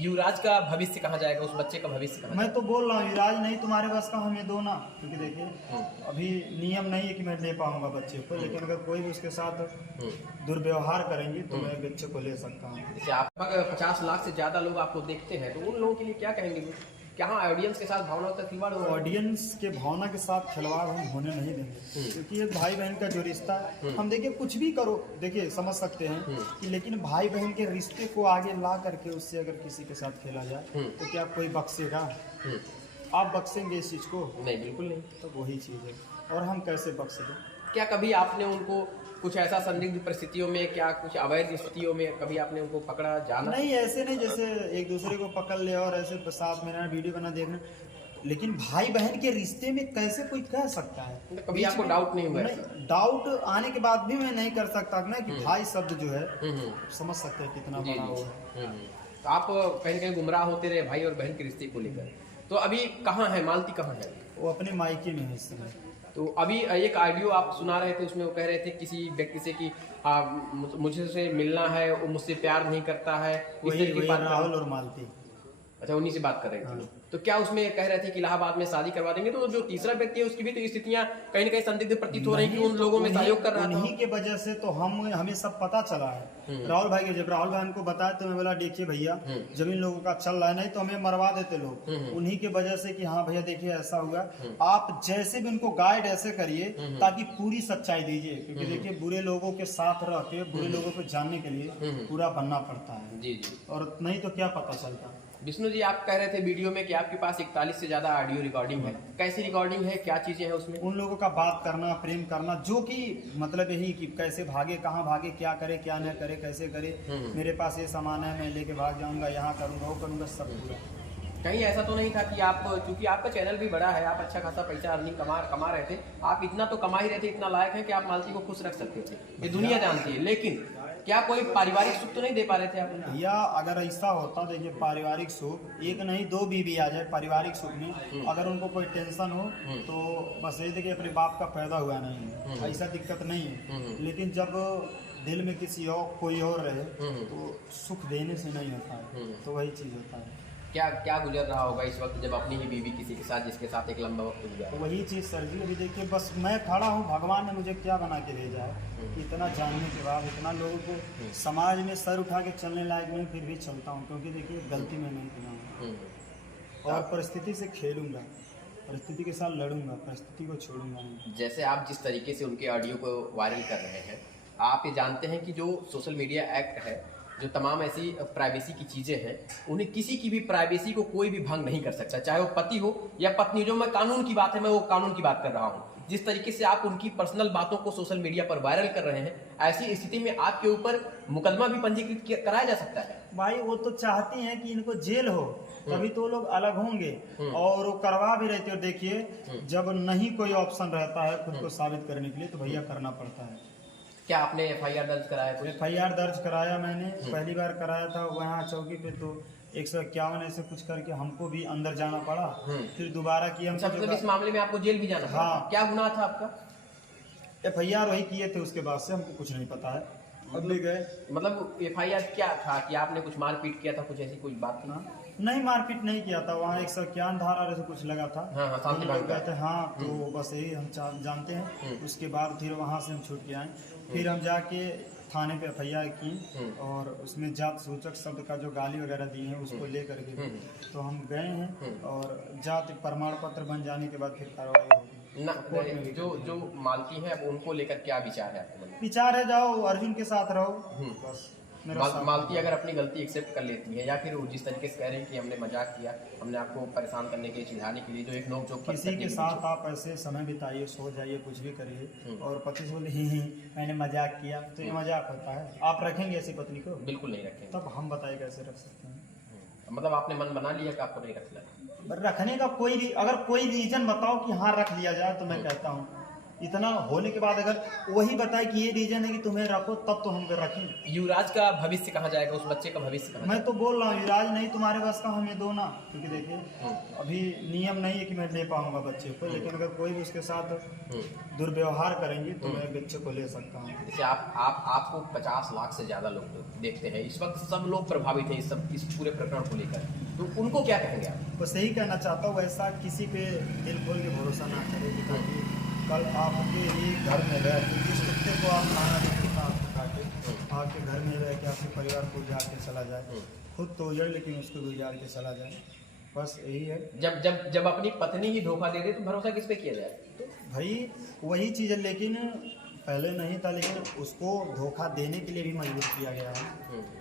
युवराज का भविष्य कहाँ जाएगा, उस बच्चे का भविष्य कहाँ मैं तो बोल रहा हूँ युवराज नहीं तुम्हारे बस का, हमें दो ना, क्योंकि देखिए अभी नियम नहीं है कि मैं ले पाऊंगा बच्चे को, लेकिन अगर कोई भी उसके साथ दुर्व्यवहार करेंगे तो मैं बच्चे को ले सकता हूँ। जैसे आप 50 लाख से ज्यादा लोग आपको देखते हैं, तो उन लोगों के लिए क्या कहेंगे? क्या ऑडियंस के साथ भावनाओं का खिलवाड़ हो रहा है? ऑडियंस के भावना के साथ खिलवाड़ हम होने नहीं देंगे, क्योंकि ये भाई बहन का जो रिश्ता है, हम देखिए कुछ भी करो, देखिए समझ सकते हैं कि लेकिन भाई बहन के रिश्ते को आगे ला करके उससे अगर किसी के साथ खेला जाए तो क्या कोई बख्शेगा? आप बख्शेंगे इस चीज को? नहीं, बिल्कुल नहीं। तो वही चीज है, और हम कैसे बख्श दें? क्या कभी आपने उनको कुछ ऐसा संदिग्ध परिस्थितियों में, क्या कुछ अवैध स्थितियों में कभी आपने उनको पकड़ा, जाना? नहीं, ऐसे नहीं जैसे एक दूसरे को पकड़ ले और ऐसे साथ में वीडियो बना देखना, लेकिन भाई बहन के रिश्ते में कैसे कोई कह सकता है? तो कभी आपको डाउट नहीं हुआ? नहीं, डाउट आने के बाद भी मैं नहीं कर सकता ना कि भाई शब्द जो है समझ सकते हैं कितना बड़ा वो है। तो आप कहीं कहीं गुमराह होते रहे भाई और बहन के रिश्ते को लेकर। तो अभी कहाँ है मालती, कहाँ है? वो अपने मायके में है इस समय। तो अभी एक ऑडियो आप सुना रहे थे, उसमें वो कह रहे थे किसी व्यक्ति से कि मुझसे मिलना है, वो मुझसे प्यार नहीं करता है, इस तरह की बात। राहुल और मालती, अच्छा, उन्हीं से बात कर रहे थे। तो क्या उसमें कह रहे थे कि इलाहाबाद में शादी करवा देंगे? तो जो तीसरा व्यक्ति है उसकी भी तो स्थितियां कहीं ना कहीं संदिग्ध प्रतीत हो रही कि उन लोगों में सहयोग कर रहा था। उन्हीं के वजह से तो हमें सब पता चला है। राहुल भाई के जब राहुल भाई को बताया तो मैं बोला देखिए भैया जब इन लोगों का चल रहा है, नहीं तो हमें मरवा देते लोग। उन्हीं के वजह से कि हाँ भैया देखिए ऐसा हुआ, आप जैसे भी उनको गाइड ऐसे करिए ताकि पूरी सच्चाई दीजिए, क्योंकि देखिए बुरे लोगों के साथ रह के बुरे लोगों को जानने के लिए पूरा बनना पड़ता है जी जी, और नहीं तो क्या पता चलता। विष्णु जी, आप कह रहे थे वीडियो में कि आपके पास 41 से ज्यादा ऑडियो रिकॉर्डिंग है। कैसी रिकॉर्डिंग है, क्या चीजें हैं उसमें? उन लोगों का बात करना, प्रेम करना, जो कि मतलब यही कि कैसे भागे, कहाँ भागे, क्या करे क्या न करे, कैसे करे, मेरे पास ये सामान है मैं लेके भाग जाऊंगा, यहाँ करूंगा वो करूंगा, सब पूरा। कहीं ऐसा तो नहीं था कि आप, क्योंकि आपका चैनल भी बड़ा है, आप अच्छा खासा पैसा अर्निंग कमा रहे थे, आप इतना तो कमा ही रहे थे, इतना लायक है कि आप मालती को खुश रख सकते थे, ये दुनिया जानती है, लेकिन क्या कोई पारिवारिक सुख तो नहीं दे पा रहे थे आप? या अगर ऐसा होता, देखिए पारिवारिक सुख एक नहीं दो बीवी आ जाए पारिवारिक सुख में, अगर उनको कोई टेंशन हो तो बस यही देखिए अपने बाप का पैदा हुआ नहीं है, ऐसा दिक्कत नहीं है। लेकिन जब दिल में किसी और कोई और रहे तो सुख देने से नहीं होता है, तो वही चीज होता है। क्या गुजर रहा होगा इस वक्त जब अपनी ही बीवी किसी के साथ, जिसके साथ एक लंबा वक्त गुजरा? वही चीज़ सर जी, अभी देखिए बस मैं खड़ा हूँ, भगवान ने मुझे क्या बना के भेजा है कि इतना जानने के बाद इतना लोगों को समाज में सर उठा के चलने लायक नहीं, फिर भी चलता हूँ, क्योंकि देखिए गलती में नहीं किया हूँ और परिस्थिति से खेलूंगा, परिस्थिति के साथ लड़ूंगा, परिस्थिति को छोड़ूंगा नहीं। जैसे आप जिस तरीके से उनके ऑडियो को वायरल कर रहे हैं, आप ये जानते हैं कि जो सोशल मीडिया एक्ट है, जो तमाम ऐसी प्राइवेसी की चीज़ें हैं, उन्हें किसी की भी प्राइवेसी को कोई भी भंग नहीं कर सकता, चाहे वो पति हो या पत्नी। जो मैं कानून की बात है, मैं वो कानून की बात कर रहा हूँ। जिस तरीके से आप उनकी पर्सनल बातों को सोशल मीडिया पर वायरल कर रहे हैं, ऐसी स्थिति में आपके ऊपर मुकदमा भी पंजीकृत कराया जा सकता है। भाई वो तो चाहती हैं कि इनको जेल हो, तभी तो लोग अलग होंगे, और वो करवा भी रहते हो। देखिए जब नहीं कोई ऑप्शन रहता है खुद को साबित करने के लिए, तो भैया करना पड़ता है। क्या आपने FIR दर्ज कराया? FIR दर्ज कराया मैंने, पहली बार कराया था वहाँ चौकी पे, तो 151 ऐसे कुछ करके हमको भी अंदर जाना पड़ा, फिर दोबारा किया। मतलब इस मामले में आपको जेल भी जाना? हाँ। क्या गुनाह था आपका? FIR वही किए थे, उसके बाद से हमको कुछ नहीं पता है, अगले गए। मतलब FIR क्या था कि आपने कुछ मारपीट किया था, कुछ ऐसी कोई बात थी? नहीं, मारपीट नहीं किया था, वहाँ 151 धारा ऐसे कुछ लगा था। हाँ, शांति भंग गए थे। हाँ, तो बस यही हम जानते हैं। उसके बाद फिर वहाँ से हम छूट के आए, फिर हम जाके थाने पे FIR की, और उसमें जात सूचक शब्द का जो गाली वगैरह दी है उसको ले करके तो हम गए हैं, और जात प्रमाण पत्र बन जाने के बाद फिर कार्रवाई होगी ना। जो मालती हैं, अब उनको लेकर क्या विचार है आपके मन में? विचार है जाओ अर्जुन के साथ रहो, बस। मालती अगर अपनी गलती एक्सेप्ट कर लेती है, या फिर वो जिस तरीके से कह रहे हैं कि हमने मजाक किया, हमने आपको परेशान करने के लिए, चिढ़ाने के लिए, जो एक नोक जोक किसी के साथ आप ऐसे समय बिताइए, सो जाइए, कुछ भी करिए, और पति से बोले ही मैंने मजाक किया, तो ये मजाक होता है? आप रखेंगे ऐसी पत्नी को? बिल्कुल नहीं रखेंगे। तब हम बताइए कैसे रख सकते हैं? मतलब आपने मन बना लिया कि आपको नहीं रखना? रखने का अगर कोई रीजन बताओ कि हाँ रख लिया जाए, तो मैं कहता हूँ इतना होने के बाद अगर वही बताए कि ये रीजन है कि तुम्हें रखो, तब तो हम रखें। युवराज का भविष्य कहाँ जाएगा, उस बच्चे का भविष्य कहाँ मैं तो बोल रहा हूँ युवराज नहीं तुम्हारे बस का, हमें दो ना, क्योंकि देखिए अभी नियम नहीं है कि मैं ले पाऊंगा बच्चे को, लेकिन अगर कोई भी उसके साथ दुर्व्यवहार करेंगे तो मैं बच्चे को ले सकता हूँ। जैसे आपको 50 लाख से ज़्यादा लोग देखते हैं इस वक्त, सब लोग प्रभावित हैं इस पूरे प्रकरण को लेकर, तो उनको क्या कहेंगे आप? बस यही कहना चाहता हूँ, ऐसा किसी पे दिल खोल के भरोसा ना करें, ताकि कल आपके ही घर में रह के जिस कुत्ते को आप खाना देते काटे आपके घर में रह के आपके परिवार को उजाड़ के चला जाए, खुद तो उजड़ लेकिन उसको भी उजाड़ के चला जाए, बस यही है। जब अपनी पत्नी ही धोखा दे दे तो भरोसा किस पे किया जाए? तो भाई वही चीज़ है, लेकिन पहले नहीं था, लेकिन उसको धोखा देने के लिए भी मजबूर किया गया है।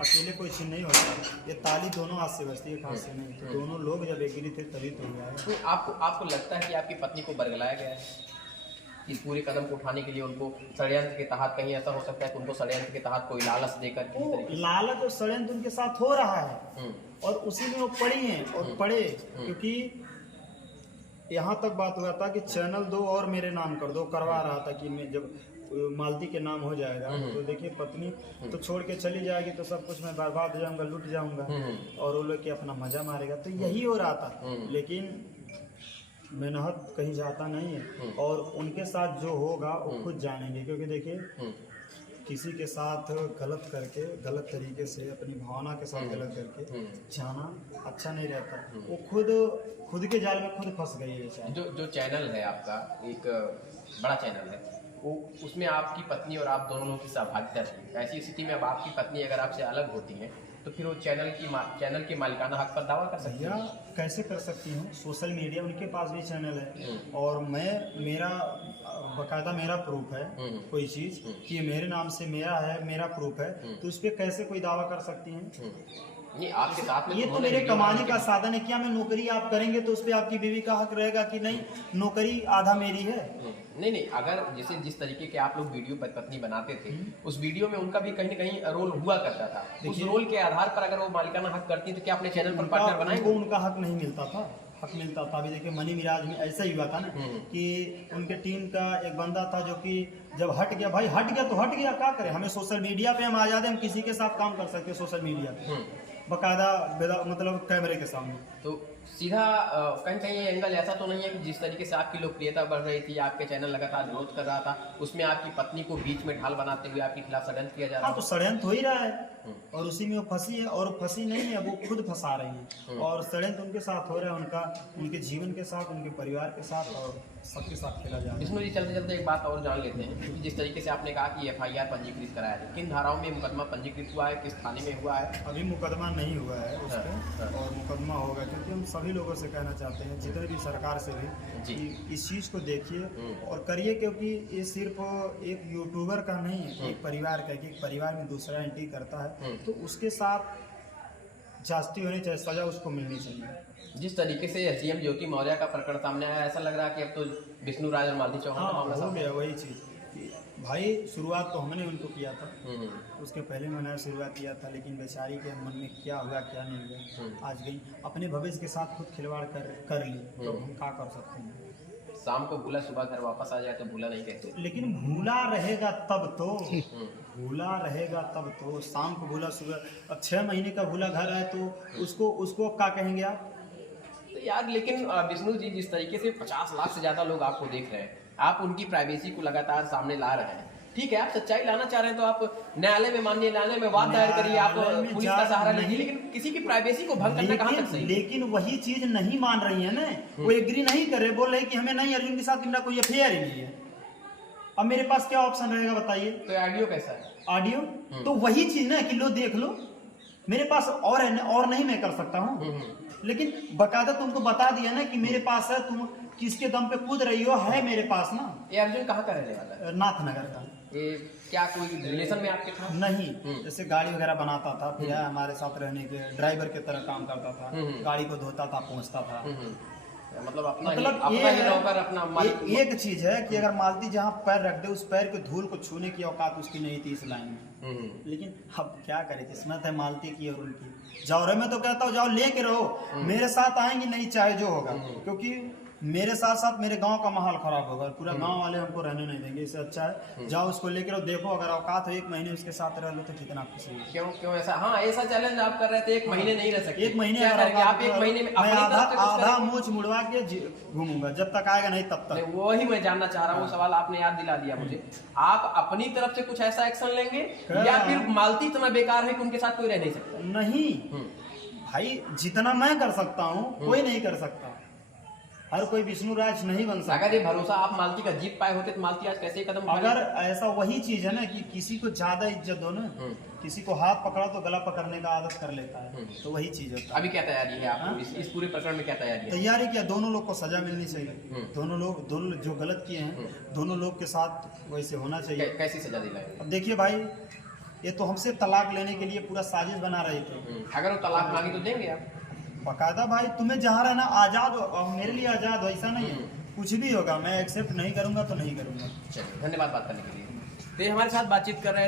अकेले कोई चीज़ नहीं होता, ये ताली दोनों हाथ से बजती है, हाथ से नहीं, तो दोनों लोग जब एग्री थे तभी तो हुआ है। तो आपको लगता है कि आपकी पत्नी को बरगलाया गया है इस पूरे कदम को उठाने के लिए? उनको षड्यंत्र के तहत, कहीं ऐसा हो सकता है कि उनको षड्यंत्र के तहत कोई लालच देकर? लालच और षड्यंत्र उनके साथ हो रहा है और उसी में वो पड़ी हैं और पड़े, क्योंकि यहाँ तक बात हुआ था कि चैनल 2 और मेरे नाम कर दो, करवा रहा था कि मैं जब मालती के नाम हो जाएगा तो देखिए पत्नी तो छोड़ के चली जाएगी तो सब कुछ मैं बर्बाद हो जाऊंगा, लुट जाऊंगा और वो लोग के अपना मजा मारेगा, तो यही हो रहा था। लेकिन मेहनत कहीं जाता नहीं है और उनके साथ जो होगा वो खुद जानेंगे, क्योंकि देखिए किसी के साथ गलत करके, गलत तरीके से अपनी भावना के साथ गलत करके जाना अच्छा नहीं रहता। वो खुद के जाल में खुद फंस गई है। जो चैनल है आपका, एक बड़ा चैनल है, वो उसमें आपकी पत्नी और आप दोनों लोगों की सहभागिता थी। ऐसी स्थिति में अब आपकी पत्नी अगर आपसे अलग होती है तो फिर वो चैनल के मालिकाना हक पर दावा कर सकती है? कैसे कर सकती हूँ? सोशल मीडिया उनके पास भी चैनल है और मेरा बकायदा मेरा प्रूफ है कोई चीज कि ये मेरे नाम से मेरा है, मेरा प्रूफ है, तो उस पर कैसे कोई दावा कर सकती है? नहीं, आपके साथ में ये तो मेरे कमाने का साधन है। क्या मैं नौकरी आप करेंगे तो उस पर आपकी बीवी का हक रहेगा कि नहीं नौकरी आधा मेरी है? नहीं, अगर जैसे जिस तरीके के आप लोग वीडियो पत्नी बनाते थे उस वीडियो में उनका भी कहीं न कहीं रोल हुआ करता था, उस रोल के आधार पर अगर वो मालिकाना हक करती तो क्या अपने चैनल पर पार्टनर बनाएंगे? उनका हक नहीं मिलता था, हक मिलता था। अभी देखिए मनी मिराज में ऐसा ही हुआ था ना कि उनके टीम का एक बंदा था जो कि जब हट गया, भाई हट गया तो हट गया, क्या करें? हमें सोशल मीडिया पे हम आजाद हैं, हम किसी के साथ काम कर सकते हैं सोशल मीडिया पे बकायदा, मतलब कैमरे के सामने। तो सीधा कहीं एंगल ऐसा तो नहीं है कि जिस तरीके से आपकी लोकप्रियता बढ़ रही थी, आपके चैनल लगातार ग्रोथ कर रहा था, उसमें आपकी पत्नी को बीच में ढाल बनाते हुए आपके खिलाफ षड्यंत्र किया जा रहा है? हाँ, तो षड्यंत्र हो ही रहा है और उसी में वो फंसी है, और फंसी नहीं है, वो खुद फंसा रही है और षड्यंत्र उनके साथ हो रहा है, उनके जीवन के साथ, उनके परिवार के साथ और सबके साथ खेला जा रहा है। विष्णु जी, चलते चलते एक बात और जान लेते हैं, क्योंकि जिस तरीके से आपने कहा कि FIR पंजीकृत कराया है, किन धाराओं में मुकदमा पंजीकृत हुआ है, किस थाने में हुआ है? अभी मुकदमा नहीं हुआ है उस पर और मुकदमा होगा, क्योंकि हम सभी लोगों से कहना चाहते हैं, जितने भी सरकार से भी, कि इस चीज़ को देखिए और करिए, क्योंकि ये सिर्फ एक यूट्यूबर का नहीं है, एक परिवार का, एक परिवार में दूसरा एंट्री करता है तो उसके साथ जास्ती होनी चाहिए, सजा उसको मिलनी चाहिए। जिस तरीके से SDM ज्योति मौर्य का प्रकरण सामने आया, ऐसा लग रहा है कि अब तो विष्णु राज और मालती चौहान का मामला हो गया। वही चीज़ कि भाई शुरुआत तो हमने उनको किया था, उसके पहले मैंने शुरुआत किया था, लेकिन बेचारी के मन में क्या हुआ क्या नहीं हुआ, आज गई अपने भविष्य के साथ खुद खिलवाड़ कर ली, तो हम क्या कर सकते हैं? शाम को भूला, सुबह घर वापस आ जाए तो भूला नहीं कहते। लेकिन भूला रहेगा तब तो, भूला रहेगा तब तो। शाम को भूला, सुबह, अब 6 महीने का भूला घर है तो उसको क्या कहेंगे आप? तो यार, लेकिन विष्णु जी, जिस तरीके से 50 लाख से ज्यादा लोग आपको देख रहे हैं, आप उनकी प्राइवेसी को लगातार सामने ला रहे हैं, ठीक है, आप सच्चाई लाना चाह रहे हैं तो आप न्यायालय में माननीय न्यायालय में वाद दायर करिए, आप पुलिस का सहारा लीजिए, लेकिन किसी की प्राइवेसी को भंग करना कहाँ तक सही? लेकिन वही चीज नहीं मान रही है ना, वो एग्री नहीं कर रहे, बोल रहे कि हमें नहीं, अर्जुन के साथ इनका कोई FIR ही नहीं है। अब मेरे पास क्या ऑप्शन रहेगा बताइए? तो ऑडियो कैसा है? ऑडियो तो वही चीज ना कि लो देख लो, मेरे पास और है, और नहीं मैं कर सकता हूँ, लेकिन बकायदा तुमको बता दिया ना कि मेरे पास है, तुम किसके दम पे कूद रही हो, है मेरे पास ना। ये अर्जुन कहाँ का रहने वाला है? नाथनगर का। ये क्या कोई रिलेशन में आपके था? नहीं, जैसे गाड़ी वगैरह बनाता था, फिर हमारे साथ रहने के ड्राइवर के तरह काम करता था, गाड़ी को धोता था, पहुंचता था। मतलब अपना ही नौकर, अपना मालिक। एक चीज है कि अगर मालती जहाँ पैर रख दे, उस पैर के धूल को छूने की औकात उसकी नहीं थी इस लाइन में, लेकिन अब क्या करे, किस्मत है मालती की और उनकी। जाओ रे, मैं तो कहता हूँ जाओ लेके रहो, मेरे साथ आएंगी नहीं चाहे जो होगा, क्योंकि मेरे साथ साथ मेरे गांव का माहौल खराब होगा, पूरा गांव वाले हमको रहने नहीं देंगे। इससे अच्छा है जाओ उसको लेकर और देखो, अगर औकात हो 1 महीने उसके साथ रह लो तो कितना खुशी है। क्यों क्यों ऐसा? हाँ, ऐसा चैलेंज आप कर रहे थे, 1 महीने नहीं रह सकते। 1 महीने क्या अगर करेंगे आप? औकात 1 हो, महीने में मैं अपनी तरफ से कुछ आधा करेंगे? मोच मुड़वा के घूमूंगा, जब तक आएगा नहीं तब नहीं, तक। वही मैं जानना चाह रहा हूँ, वो सवाल आपने याद दिला दिया मुझे। आप अपनी तरफ से कुछ ऐसा एक्शन लेंगे या फिर मालती इतना बेकार है कि उनके साथ कोई रह नहीं सकता? नहीं भाई, जितना मैं कर सकता हूँ कोई नहीं कर सकता। हर कोई विष्णु राज नहीं बन सकता। अगर ये भरोसा आप मालती का जीत पाए होते तो मालती आज कैसे कदम उठा अगर लेता? ऐसा वही चीज है ना कि किसी को ज्यादा इज्जत दो ना, किसी को हाथ पकड़ा तो गला पकड़ने का आदत कर लेता है, तो वही चीज होता है। अभी क्या तैयारी है आपको? इस पूरे प्रकरण में क्या तैयारी है? तैयारी क्या, दोनों लोग को सजा मिलनी चाहिए। दोनों जो गलत किए हैं दोनों लोग के साथ वैसे होना चाहिए। कैसी सजा दिलाएंगे? अब देखिए भाई, ये तो हमसे तलाक लेने के लिए पूरा साजिश बना रहे थे। अगर वो तलाक मांगी तो देंगे आप? बकायदा भाई, तुम्हें जहाँ रहना आजाद हो, और मेरे लिए आजाद हो, ऐसा नहीं है। कुछ भी होगा मैं एक्सेप्ट नहीं करूंगा तो नहीं करूंगा। चलिए, धन्यवाद बात करने के लिए। तो ये हमारे साथ बातचीत कर रहे हैं